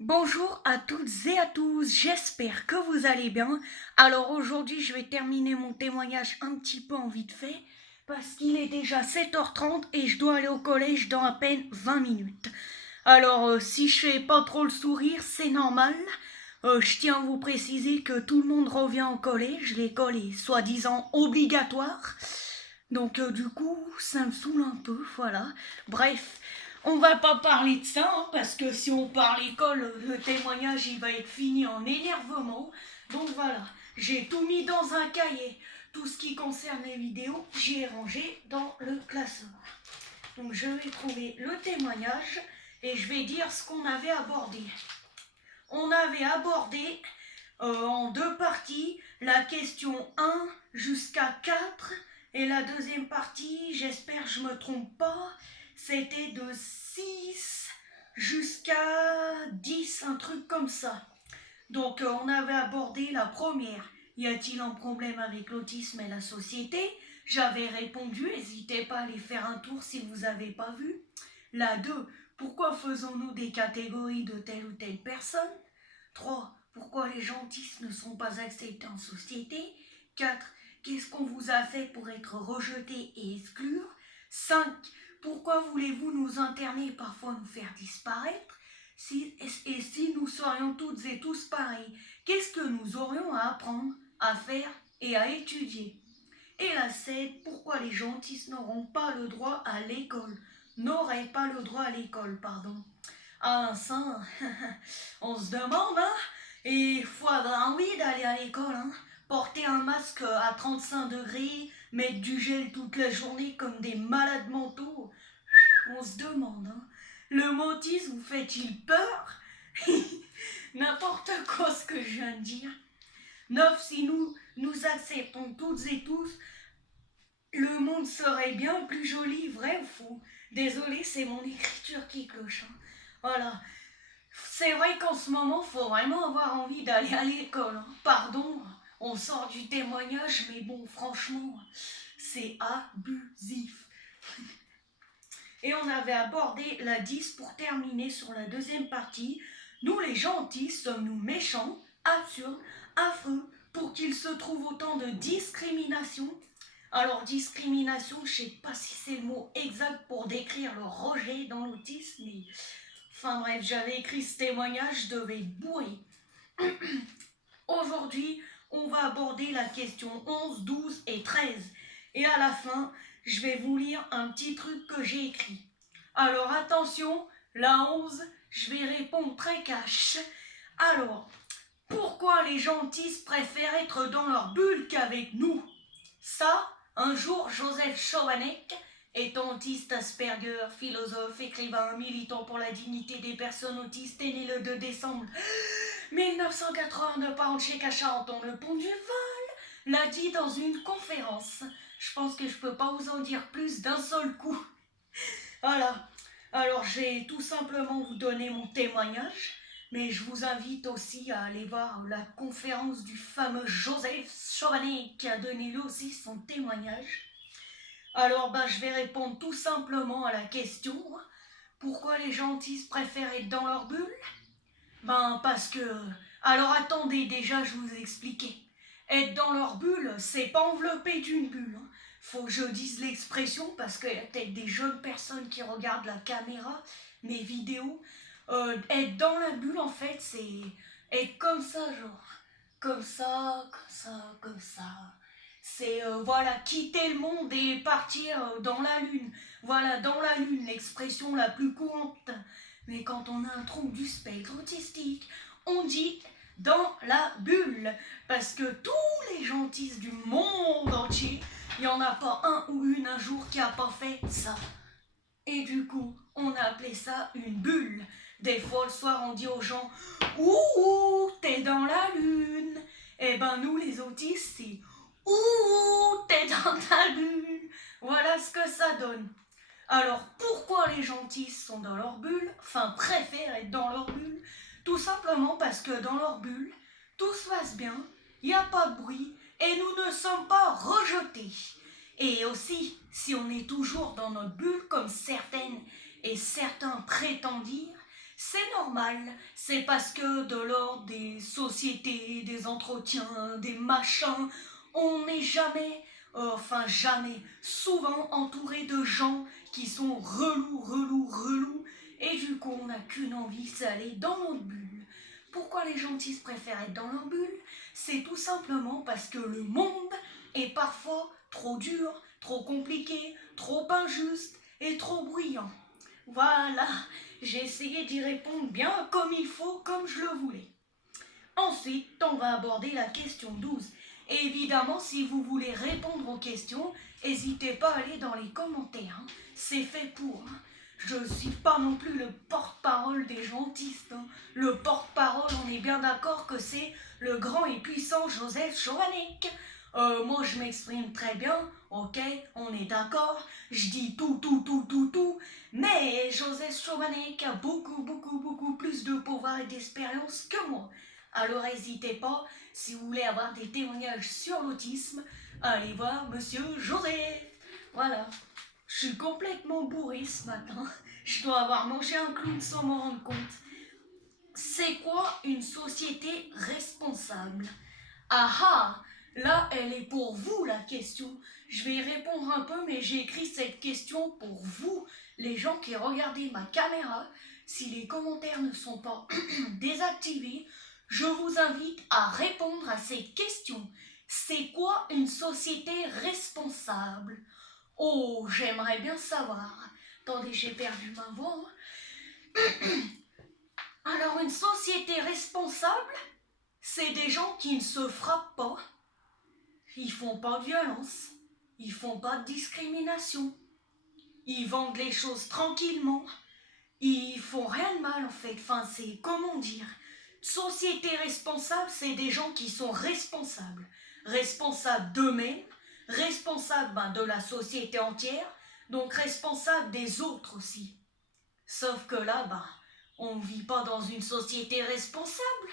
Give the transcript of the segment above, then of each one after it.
Bonjour à toutes et à tous, j'espère que vous allez bien. Alors aujourd'hui je vais terminer mon témoignage un petit peu en vite fait parce qu'il est déjà 7h30 et je dois aller au collège dans à peine 20 minutes. Alors si je fais pas trop le sourire, c'est normal. Je tiens à vous préciser que tout le monde revient au collège, l'école est soi-disant obligatoire. Donc du coup, ça me saoule un peu, voilà. Bref, on va pas parler de ça, hein, parce que si on parle école, le témoignage il va être fini en énervement. Donc voilà, j'ai tout mis dans un cahier. Tout ce qui concerne les vidéos, j'y ai rangé dans le classeur. Donc je vais trouver le témoignage et je vais dire ce qu'on avait abordé. On avait abordé en deux parties la question 1 jusqu'à 4 et la deuxième partie, j'espère que je me trompe pas, c'était de 6 jusqu'à 10, un truc comme ça. Donc on avait abordé la première. Y a-t-il un problème avec l'autisme et la société? J'avais répondu, n'hésitez pas à aller faire un tour si vous n'avez pas vu. La 2, pourquoi faisons-nous des catégories de telle ou telle personne? 3, pourquoi les gentils ne sont pas acceptés en société? 4, qu'est-ce qu'on vous a fait pour être rejeté et exclure? 5, pourquoi voulez-vous nous interner et parfois nous faire disparaître? Et si nous serions toutes et tous pareils, qu'est-ce que nous aurions à apprendre, à faire et à étudier? Et la 7, pourquoi les gentils n'auront pas le droit à l'école? N'auraient pas le droit à l'école, pardon. Ah ça, on se demande, hein? Et il faut avoir envie d'aller à l'école, hein? Porter un masque à 35 degrés, mettre du gel toute la journée comme des malades mentaux. On se demande, hein? Le motis vous fait-il peur? N'importe quoi ce que je viens de dire. 9, si nous acceptons toutes et tous, le monde serait bien plus joli, vrai ou faux? Désolé, c'est mon écriture qui cloche, hein. Voilà. C'est vrai qu'en ce moment, faut vraiment avoir envie d'aller à l'école, hein. Pardon, on sort du témoignage, mais bon, franchement, c'est abusif. Et on avait abordé la 10 pour terminer sur la deuxième partie. Nous les gentils sommes-nous méchants, absurdes, affreux, pour qu'il se trouve autant de discrimination? Alors discrimination, je sais pas si c'est le mot exact pour décrire le rejet dans l'autisme, mais enfin bref, j'avais écrit ce témoignage, je devais être bourré. Aujourd'hui, on va aborder la question 11, 12 et 13. Et à la fin, je vais vous lire un petit truc que j'ai écrit. Alors attention, la 11, je vais répondre très cash. Alors, pourquoi les gentils préfèrent être dans leur bulle qu'avec nous? Ça, un jour, Joseph Chovanec, étant autiste Asperger, philosophe, écrivain, militant pour la dignité des personnes autistes, est né le 2 décembre 1982 par chez Charenton, le pont du Vol, l'a dit dans une conférence. Je pense que je peux pas vous en dire plus d'un seul coup. Voilà. Alors, j'ai tout simplement vous donné mon témoignage, mais je vous invite aussi à aller voir la conférence du fameux Joseph Chovanec qui a donné lui aussi son témoignage. Alors, je vais répondre tout simplement à la question. Pourquoi les gentils préfèrent être dans leur bulle? Parce que... Alors attendez, déjà je vous ai expliqué. Être dans leur bulle, c'est pas enveloppé d'une bulle, hein. Faut que je dise l'expression parce qu'il y a peut-être des jeunes personnes qui regardent la caméra, mes vidéos. Être dans la bulle, en fait, c'est être comme ça, genre. Comme ça, comme ça, comme ça. C'est, voilà, quitter le monde et partir dans la lune. Voilà, dans la lune, l'expression la plus courante. Mais quand on a un trouble du spectre autistique, on dit dans la bulle. Parce que tous les gentils du monde entier, il n'y en a pas un ou une un jour qui n'a pas fait ça. Et du coup, on a appelé ça une bulle. Des fois, le soir, on dit aux gens « Ouh, t'es dans la lune !» Eh ben, nous, les autistes, c'est « Ouh, t'es dans ta bulle !» Voilà ce que ça donne. Alors, pourquoi les gentils sont dans leur bulle, enfin préfèrent être dans leur bulle? Tout simplement parce que dans leur bulle, tout se passe bien, il n'y a pas de bruit et nous ne sommes pas rejetés. Et aussi, si on est toujours dans notre bulle, comme certaines et certains prétendent dire, C'est normal, c'est parce que de l'ordre des sociétés, des entretiens, des machins, on n'est jamais, jamais, souvent entouré de gens qui sont relous, et du coup on n'a qu'une envie, c'est aller dans notre bulle. Pourquoi les gentils préfèrent être dans leur bulle? C'est tout simplement parce que le monde est parfois trop dur, trop compliqué, trop injuste et trop bruyant. Voilà, j'ai essayé d'y répondre bien comme il faut, comme je le voulais. Ensuite, on va aborder la question 12. Et évidemment, si vous voulez répondre aux questions, n'hésitez pas à aller dans les commentaires. C'est fait pour. Je ne suis pas non plus le porte-parole des gentistes. Le porte-parole, on est bien d'accord que c'est le grand et puissant Joseph Chovanec. Moi, je m'exprime très bien, ok, on est d'accord. Je dis tout. Mais Joseph Chovanec a beaucoup plus de pouvoir et d'expérience que moi. Alors n'hésitez pas, si vous voulez avoir des témoignages sur l'autisme, allez voir Monsieur Joseph. Voilà, je suis complètement bourré ce matin. Je dois avoir mangé un clown sans m'en rendre compte. C'est quoi une société responsable? Ah ah, là elle est pour vous la question. Je vais y répondre un peu, mais j'ai écrit cette question pour vous, les gens qui regardez ma caméra. Si les commentaires ne sont pas désactivés, je vous invite à répondre à cette question. C'est quoi une société responsable? Oh, j'aimerais bien savoir. Attendez, j'ai perdu ma voix. Alors, une société responsable, c'est des gens qui ne se frappent pas, ils font pas de violence, ils font pas de discrimination, ils vendent les choses tranquillement, ils font rien de mal en fait. Enfin, c'est comment dire. Société responsable, c'est des gens qui sont responsables. Responsables d'eux-mêmes, responsables de la société entière, donc responsables des autres aussi. Sauf que là, on ne vit pas dans une société responsable.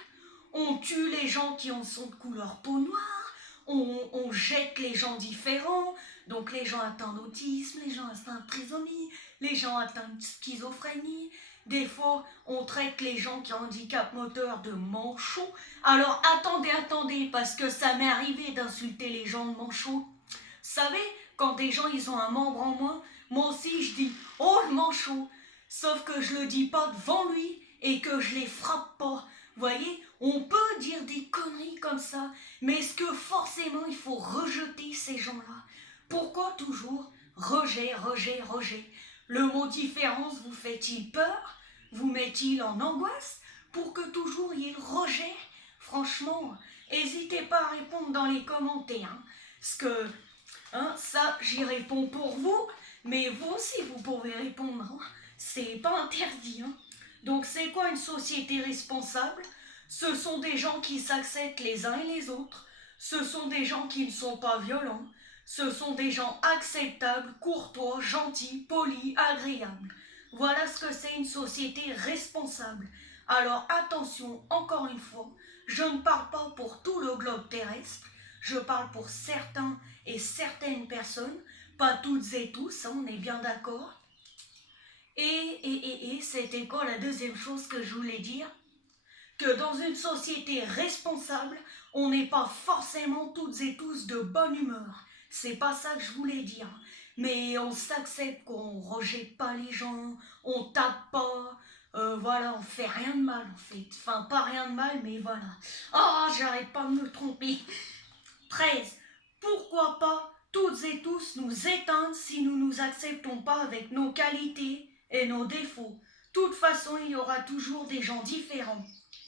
On tue les gens qui sont de couleur peau noire, on jette les gens différents, donc les gens atteints d'autisme, les gens atteints de trisomie, les gens atteints de schizophrénie. Des fois, on traite les gens qui ont un handicap moteur de manchots. Alors attendez, parce que ça m'est arrivé d'insulter les gens de manchots. Vous savez, quand des gens ils ont un membre en moins, moi aussi je dis « Oh le manchot !» Sauf que je le dis pas devant lui et que je les frappe pas. Voyez, on peut dire des conneries comme ça, mais est-ce que forcément il faut rejeter ces gens-là? Pourquoi toujours rejet? Le mot différence vous fait-il peur? Vous met-il en angoisse? Pour que toujours il y ait le rejet? Franchement, n'hésitez pas à répondre dans les commentaires. Parce que ça, j'y réponds pour vous, mais vous aussi vous pouvez répondre. C'est pas interdit. Donc c'est quoi une société responsable? Ce sont des gens qui s'acceptent les uns et les autres. Ce sont des gens qui ne sont pas violents. Ce sont des gens acceptables, courtois, gentils, polis, agréables. Voilà ce que c'est une société responsable. Alors attention, encore une fois, je ne parle pas pour tout le globe terrestre. Je parle pour certains et certaines personnes, pas toutes et tous, on est bien d'accord. Et c'était quoi la deuxième chose que je voulais dire? Que dans une société responsable, on n'est pas forcément toutes et tous de bonne humeur. C'est pas ça que je voulais dire. Mais on s'accepte qu'on rejette pas les gens, on tape pas, voilà, on fait rien de mal en fait. Enfin, pas rien de mal, mais voilà. Ah, j'arrête pas de me tromper. 13. Pourquoi pas toutes et tous nous éteindre si nous nous acceptons pas avec nos qualités et nos défauts? De toute façon, il y aura toujours des gens différents.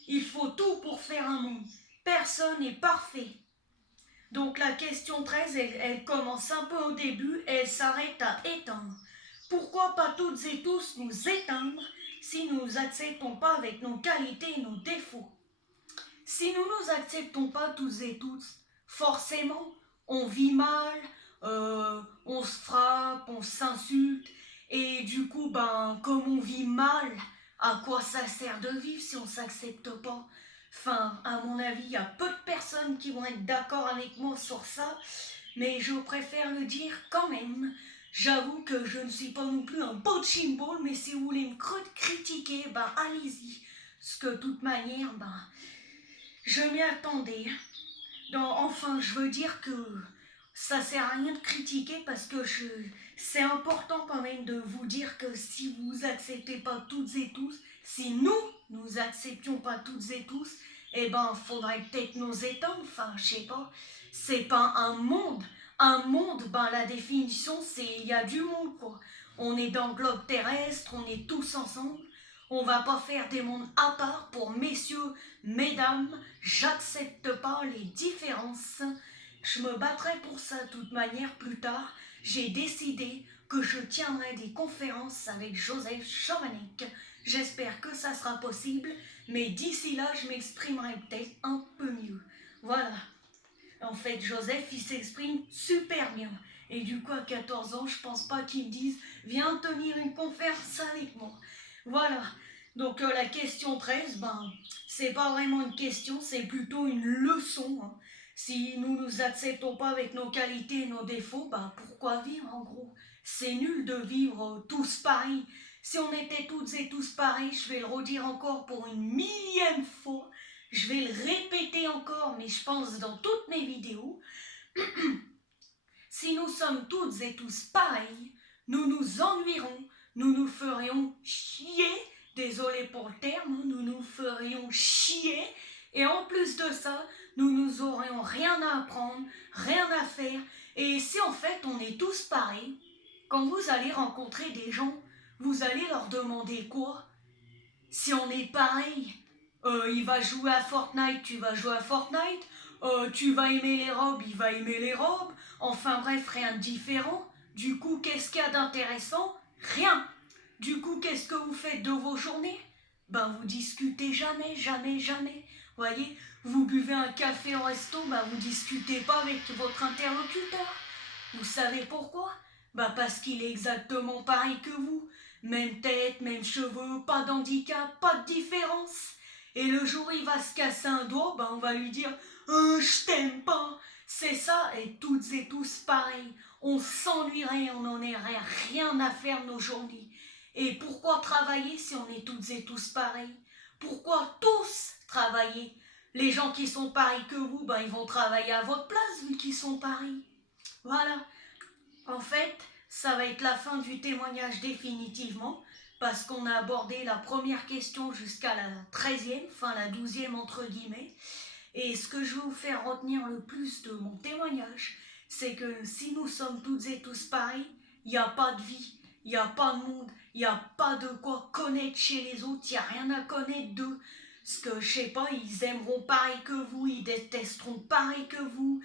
Il faut tout pour faire un monde. Personne n'est parfait. Donc la question 13, elle commence un peu au début et elle s'arrête à éteindre. Pourquoi pas toutes et tous nous éteindre si nous nous acceptons pas avec nos qualités et nos défauts? Si nous nous acceptons pas tous et tous, forcément, on vit mal, on se frappe, on s'insulte, et du coup, comme on vit mal, à quoi ça sert de vivre si on ne s'accepte pas? Enfin, à mon avis, il y a peu de personnes qui vont être d'accord avec moi sur ça, mais je préfère le dire quand même. J'avoue que je ne suis pas non plus un punching ball, mais si vous voulez me critiquer, ben allez-y. Parce que de toute manière, ben, je m'y attendais. Enfin, je veux dire que ça sert à rien de critiquer parce que c'est important quand même de vous dire que si vous acceptez pas toutes et tous, si nous acceptions pas toutes et tous, eh ben, faudrait peut-être nous éteindre. Enfin, je sais pas. C'est pas un monde. Un monde, ben, la définition, c'est il y a du monde, quoi. On est dans le globe terrestre, on est tous ensemble. On va pas faire des mondes à part pour messieurs, mesdames. J'accepte pas les différences. Je me battrai pour ça de toute manière plus tard. J'ai décidé que je tiendrai des conférences avec Joseph Chovanec. J'espère que ça sera possible, mais d'ici là, je m'exprimerai peut-être un peu mieux. Voilà. En fait, Joseph, il s'exprime super bien. Et du coup, à 14 ans, je pense pas qu'il me dise « Viens tenir une conférence avec moi ». Voilà. Donc, la question 13, ben, c'est pas vraiment une question, c'est plutôt une leçon. Hein. Si nous nous acceptons pas avec nos qualités et nos défauts, ben, pourquoi vivre en gros? C'est nul de vivre tous pareils. Si on était toutes et tous pareils, je vais le redire encore pour une millième fois, je vais le répéter encore, mais je pense dans toutes mes vidéos, si nous sommes toutes et tous pareils, nous nous ennuierons, nous nous ferions chier, désolé pour le terme, nous nous ferions chier, et en plus de ça, nous n'aurions rien à apprendre, rien à faire, et si en fait on est tous pareils, quand vous allez rencontrer des gens, vous allez leur demander quoi? Si on est pareil, il va jouer à Fortnite, tu vas jouer à Fortnite, tu vas aimer les robes, il va aimer les robes, enfin bref, rien de différent. Du coup, qu'est-ce qu'il y a d'intéressant? Rien. Du coup, qu'est-ce que vous faites de vos journées? Ben, vous discutez jamais, jamais, jamais. Voyez, vous buvez un café au resto, ben vous discutez pas avec votre interlocuteur. Vous savez pourquoi? Ben parce qu'il est exactement pareil que vous. Même tête, même cheveux, pas d'handicap, pas de différence. Et le jour où il va se casser un doigt, ben on va lui dire « je t'aime pas ». C'est ça, et toutes et tous pareil. On s'ennuierait, on n'en aurait rien à faire de nos journées. Et pourquoi travailler si on est toutes et tous pareils? Pourquoi tous travailler? Les gens qui sont pareils que vous, ben ils vont travailler à votre place vu qu'ils sont pareils. Voilà. En fait, ça va être la fin du témoignage définitivement, parce qu'on a abordé la première question jusqu'à la 13e, enfin la 12e entre guillemets. Et ce que je veux vous faire retenir le plus de mon témoignage, c'est que si nous sommes toutes et tous pareils, il n'y a pas de vie, il n'y a pas de monde, il n'y a pas de quoi connaître chez les autres, il n'y a rien à connaître d'eux. Parce que, je sais pas, ils aimeront pareil que vous, ils détesteront pareil que vous,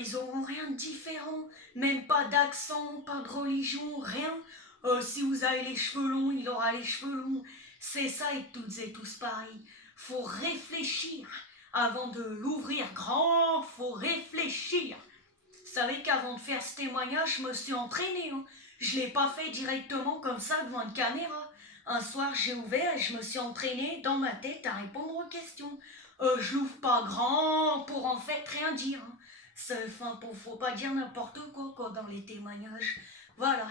ils auront rien de différent, même pas d'accent, pas de religion, rien. Si vous avez les cheveux longs, il aura les cheveux longs. C'est ça, être toutes et tous pareils. Faut réfléchir. Avant de l'ouvrir grand, faut réfléchir. Vous savez qu'avant de faire ce témoignage, je me suis entraînée. Hein. Je ne l'ai pas fait directement comme ça devant une caméra. Un soir, j'ai ouvert et je me suis entraînée dans ma tête à répondre aux questions. Je l'ouvre pas grand pour en fait rien dire. Hein. Enfin, faut pas dire n'importe quoi dans les témoignages. Voilà.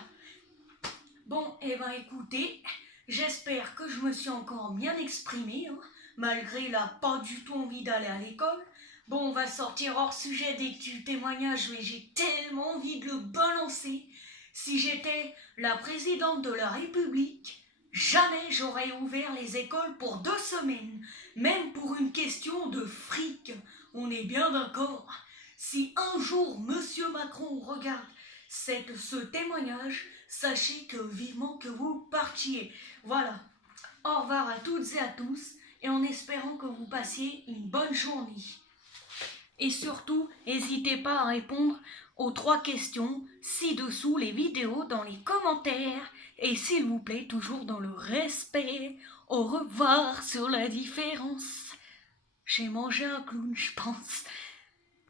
Bon, et ben écoutez, j'espère que je me suis encore bien exprimée, hein, malgré la pas du tout envie d'aller à l'école. Bon, on va sortir hors sujet du témoignage, mais j'ai tellement envie de le balancer. Si j'étais la présidente de la République, jamais j'aurais ouvert les écoles pour 2 semaines, même pour une question de fric. On est bien d'accord. Si un jour Monsieur Macron regarde ce témoignage, sachez que vivement que vous partiez. Voilà. Au revoir à toutes et à tous, et en espérant que vous passiez une bonne journée. Et surtout, n'hésitez pas à répondre aux 3 questions ci-dessous les vidéos dans les commentaires. Et s'il vous plaît, toujours dans le respect. Au revoir sur la différence. J'ai mangé un clown, je pense.